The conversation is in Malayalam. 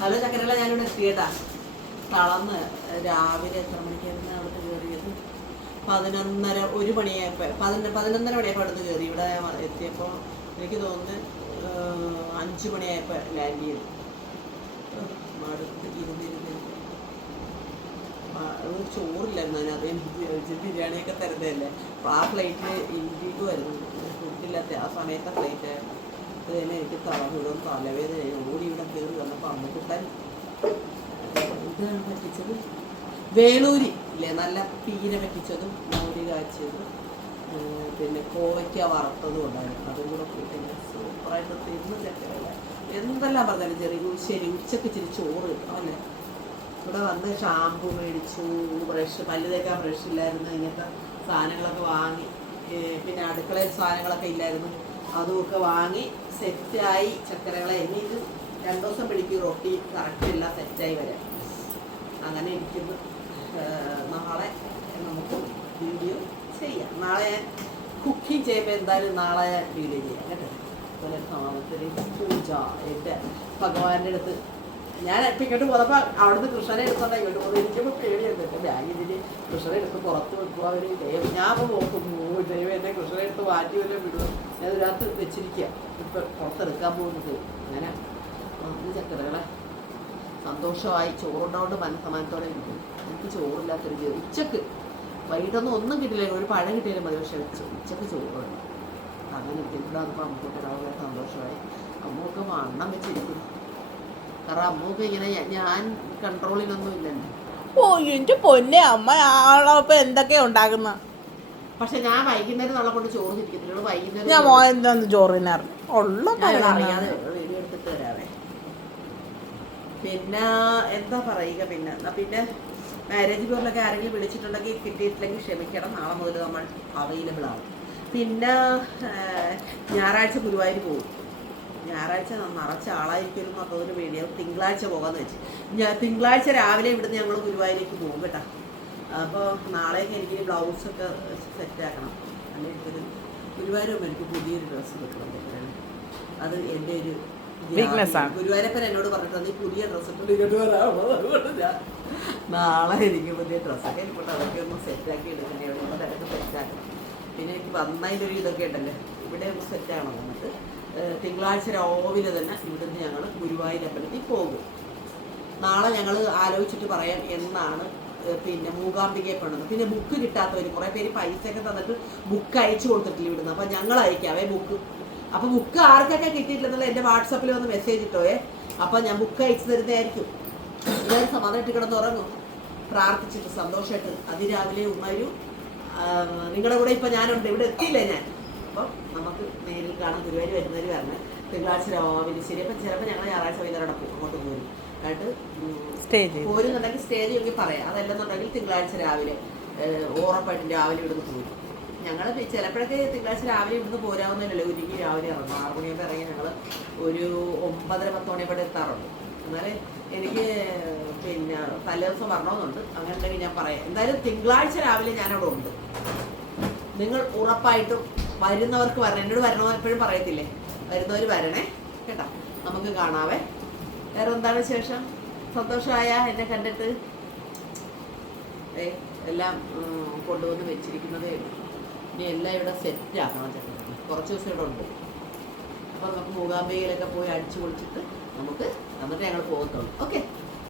ഹലോ ചക്കരല്ല ഞാനിവിടെ എത്തിയേട്ടാ. തളർന്ന് രാവിലെ എത്ര മണിക്കായിരുന്നു അവിടുത്തെ കയറിയത് പതിനൊന്നര ഒരു മണിയായപ്പോൾ പതിനൊന്ന് പതിനൊന്നര മണിയായപ്പോൾ അടുത്ത് കയറി ഇവിടെ എത്തിയപ്പോൾ എനിക്ക് തോന്നുന്നു അഞ്ച് മണിയായപ്പോൾ ലാൻഡ് ചെയ്തു. അടുത്ത് ഇരുന്നിരുന്ന്. അത് ചോറില്ലായിരുന്നു അതിനകത്ത് എനിക്ക് ബിരിയാണിയൊക്കെ തരുന്നതല്ലേ? അപ്പോൾ ആ പ്ലേറ്റിൽ ഇൻഡിഗോ ആയിരുന്നു. ഫുഡില്ലാത്ത ആ സമയത്തെ പ്ലേറ്റ് അത് തന്നെ എനിക്ക് തലവേദന ഓടി ഇവിടെ കയറി വന്നപ്പോൾ അമ്മക്കുട്ടൻ ഇതാണ് പറ്റിച്ചത്. വേളൂരി ഇല്ലേ? നല്ല പീര പറ്റിച്ചതും മോരി കാച്ചതും പിന്നെ കോവയ്ക്ക വറുത്തതും ഉണ്ടായിരുന്നു. അതും കൂടെ കൂട്ടി സൂപ്പറായിട്ട് തിന്ന് ചക്കരല്ല എന്തെല്ലാം പറഞ്ഞാലും ചെറിയ ശരി ഉച്ചയ്ക്ക് ഇച്ചിരി ചോറ് കിട്ടും അല്ലേ? ഇവിടെ വന്ന് ഷാമ്പു മേടിച്ചു ബ്രഷ് പല്ല് തേക്കാൻ ബ്രഷ് ഇല്ലായിരുന്നു. ഇങ്ങനത്തെ സാധനങ്ങളൊക്കെ വാങ്ങി പിന്നെ അടുക്കളയിൽ സാധനങ്ങളൊക്കെ ഇല്ലായിരുന്നു. അതുമൊക്കെ വാങ്ങി സെറ്റായി ചക്കരകളെ. ഇനി രണ്ടു ദിവസം പിടിക്കും. റൊട്ടി കറക്റ്റ് എല്ലാം സെറ്റായി വരാൻ. അങ്ങനെ ഇരിക്കുന്നു. നാളെ നമുക്ക് വീഡിയോ ചെയ്യാം. നാളെ ഞാൻ കുക്കിംഗ് ചെയ്യുമ്പോൾ എന്തായാലും നാളെ വീഡിയോ ചെയ്യാം കേട്ടോ. അതുപോലെ പൂജ എന്റെ ഭഗവാന്റെ അടുത്ത് ഞാൻ ഇപ്പം ഇങ്ങോട്ട് പോന്നപ്പോൾ അവിടുന്ന് കൃഷ്ണനെ എടുത്തോണ്ടാ ഇങ്ങോട്ട് പോകുന്നത് എനിക്കിപ്പോൾ പേടിയുണ്ട് എന്റെ ബാഗിൽ കൃഷ്ണനെ എടുത്ത് പുറത്ത് വെക്കുക അവർ ദൈവം. ഞാൻ അപ്പോൾ നോക്കും ദൈവം എന്നെ കൃഷ്ണനെ എടുത്ത് മാറ്റി വല്ല വിടുക ഞാൻ ഇതിനകത്ത് വെച്ചിരിക്കുക ഇപ്പം പുറത്തെടുക്കാൻ പോകുന്നത് അങ്ങനെ ചക്കരകളെ സന്തോഷമായി ചോറുണ്ടോണ്ട് മനസ്സമാനത്തോടെ ഇരിക്കും. എനിക്ക് ചോറില്ലാത്തൊരു ജീവിതം ഉച്ചയ്ക്ക് വൈകിട്ടൊന്നും ഒന്നും കിട്ടില്ല. ഒരു പഴം കിട്ടിയാലും മതി. പക്ഷേ ഉച്ച ഉച്ചയ്ക്ക് ചോറ് വേണം അങ്ങനെ ഇട്ടിട്ടുണ്ടാകുമ്പോൾ അമ്മൂട്ട് വളരെ സന്തോഷമായി. അമ്മൂക്ക് വണ്ണം വെച്ചിരിക്കുന്നു. കാരണം അമ്മൂക്ക് ഇങ്ങനെ ഞാൻ കൺട്രോളിലൊന്നും ഇല്ലല്ലോ. ഓ എന്റെ പൊന്നെ അമ്മ ആളപ്പം എന്തൊക്കെയാ ഉണ്ടാക്കുന്ന? പക്ഷെ ഞാൻ വൈകുന്നേരം നാളെ കൊണ്ട് ചോറ് വൈകുന്നേരം ഞാൻ വൈകുന്നേരം മോ എന്താന്ന് ചോറിനാറ് ഉള്ള അറിയാതെ വീഡിയോ എടുത്തിട്ട് വരാവേ. പിന്നെ എന്താ പറയുക പിന്നെ പിന്നെ മാരേജ് ബ്യൂറിലൊക്കെ ആരെങ്കിലും വിളിച്ചിട്ടുണ്ടെങ്കിൽ കിട്ടിയിട്ടില്ലെങ്കിൽ ക്ഷമിക്കണം. നാളെ മുതൽ നമ്മൾ അവൈലബിൾ ആവും. പിന്നെ ഞായറാഴ്ച ഗുരുവായൂർ പോകും. ഞായറാഴ്ച നിറച്ച ആളായിരിക്കും അപ്പോൾ വീഡിയോ തിങ്കളാഴ്ച പോകാമെന്ന് വെച്ച്. ഞാൻ തിങ്കളാഴ്ച രാവിലെ ഇവിടുന്ന് ഞങ്ങൾ ഗുരുവായൂരേക്ക് പോകും കേട്ടോ. അപ്പോൾ നാളേക്ക് എനിക്ക് ബ്ലൗസൊക്കെ സെറ്റ് ആക്കണം. അല്ലെങ്കിൽ ഗുരുവായൂർ എനിക്ക് പുതിയൊരു ഡ്രസ്സ് കിട്ടണം അത് എന്റെ ഒരു Weakness ആണ്. ഗുരുവായൂരപ്പൻ എന്നോട് പറഞ്ഞിട്ട് നീ പുതിയ ഡ്രസ്സ് ഇട്ട് ഇങ്ങോട്ട് വരാമോ അതുകൊണ്ട് ഞാൻ. നാളെ എനിക്ക് പുതിയ ഡ്രസ്സൊക്കെ എനിക്കൊണ്ട് അതൊക്കെ ഒന്ന് സെറ്റാക്കി എടുക്കണേ ഒന്ന് തിരക്ക് സെറ്റാക്കണം പിന്നെ എനിക്ക് വന്നതിന്റെ ഒരു ഇതൊക്കെ ഉണ്ടല്ലേ. ഇവിടെ ഒന്ന് സെറ്റാണോ നമുക്ക് തിങ്കളാഴ്ച രാവിലെ തന്നെ ഇവിടുന്ന് ഞങ്ങൾ ഗുരുവായൂരപ്പനത്തിൽ പോകും. നാളെ ഞങ്ങൾ ആലോചിച്ചിട്ട് പറയാം എന്നാണ് പിന്നെ മൂകാംബികയെ പെടുന്നത് പിന്നെ ബുക്ക് കിട്ടാത്തവർ കുറേ പേര് പൈസയൊക്കെ തന്നിട്ട് ബുക്ക് അയച്ചു കൊടുത്തിട്ടില്ല ഇവിടുന്ന്. അപ്പം ഞങ്ങൾ അയക്കാവേ ബുക്ക്. അപ്പം ബുക്ക് ആർക്കൊക്കെ കിട്ടിയിട്ടില്ലെന്നുള്ള എന്റെ വാട്സപ്പിൽ വന്ന് മെസ്സേജ് ഇട്ടോയെ. അപ്പം ഞാൻ ബുക്ക് അയച്ചു തരുന്നതായിരിക്കും. എല്ലാവരും സമാധാനമായിട്ട് കിടന്ന് ഉറങ്ങും. പ്രാർത്ഥിച്ചിട്ട് സന്തോഷമായിട്ട്. അതിരാവിലെ ഉമ്മരു നിങ്ങളുടെ കൂടെ ഇപ്പം ഞാനുണ്ട്. ഇവിടെ എത്തിയില്ലേ ഞാൻ? അപ്പം നമുക്ക് നേരിൽ കാണാൻ ഗുരുവായൂർ വരുന്നവർ വരണേ. തിങ്കളാഴ്ച രാവിലെ ശരി. അപ്പം ചിലപ്പോൾ ഞങ്ങൾ ഞായറാഴ്ച വൈകുന്നേരം പോകും അങ്ങോട്ട് പോരും. എന്നിട്ട് സ്റ്റേ ചെയ്യും പോരുന്നുണ്ടെങ്കിൽ സ്റ്റേ ചെയ്യുമെങ്കിൽ പറയാം. അതല്ലെന്നുണ്ടെങ്കിൽ തിങ്കളാഴ്ച രാവിലെ ഓറപ്പായിട്ട് രാവിലെ ഇവിടുന്ന് പോരും. ഞങ്ങൾ ചിലപ്പോഴൊക്കെ തിങ്കളാഴ്ച രാവിലെ ഇവിടുന്ന് പോരാവുന്നതല്ലേ ഒരുക്കി രാവിലെ ഇറങ്ങും. ആറ് മണിയാകുമ്പോൾ ഇറങ്ങി ഞങ്ങൾ ഒരു ഒമ്പതര പത്ത് മണിയാകുമ്പോൾ എത്താറുള്ളൂ എന്നാലേ എനിക്ക് പിന്നെ തലേദിവസം വരണമെന്നുണ്ട്. അങ്ങനെ ഉണ്ടെങ്കിൽ ഞാൻ പറയാം. എന്തായാലും തിങ്കളാഴ്ച രാവിലെ ഞാനവിടെ ഉണ്ട്. നിങ്ങൾ ഉറപ്പായിട്ടും വരുന്നവർക്ക് വരണം. എന്നോട് വരണമെന്ന് എപ്പോഴും പറയത്തില്ലേ? വരുന്നവർ വരണേ. കേട്ടോ. നമുക്ക് കാണാവേ. വേറെ എന്താണ് ശേഷം സന്തോഷമായ എന്നെ കണ്ടിട്ട് എല്ലാം കൊണ്ടുവന്ന് വെച്ചിരിക്കുന്നതേ ഇനി എല്ലാം ഇവിടെ സെറ്റാക്കണം ചേട്ടൻ കുറച്ച് ദിവസം ഇവിടെ ഉണ്ട്. അപ്പോൾ നമുക്ക് മൂകാംബികയിലൊക്കെ പോയി അടിച്ചു പൊളിച്ചിട്ട് നമുക്ക് എന്നിട്ട് ഞങ്ങൾ പോകത്തുള്ളൂ. ഓക്കെ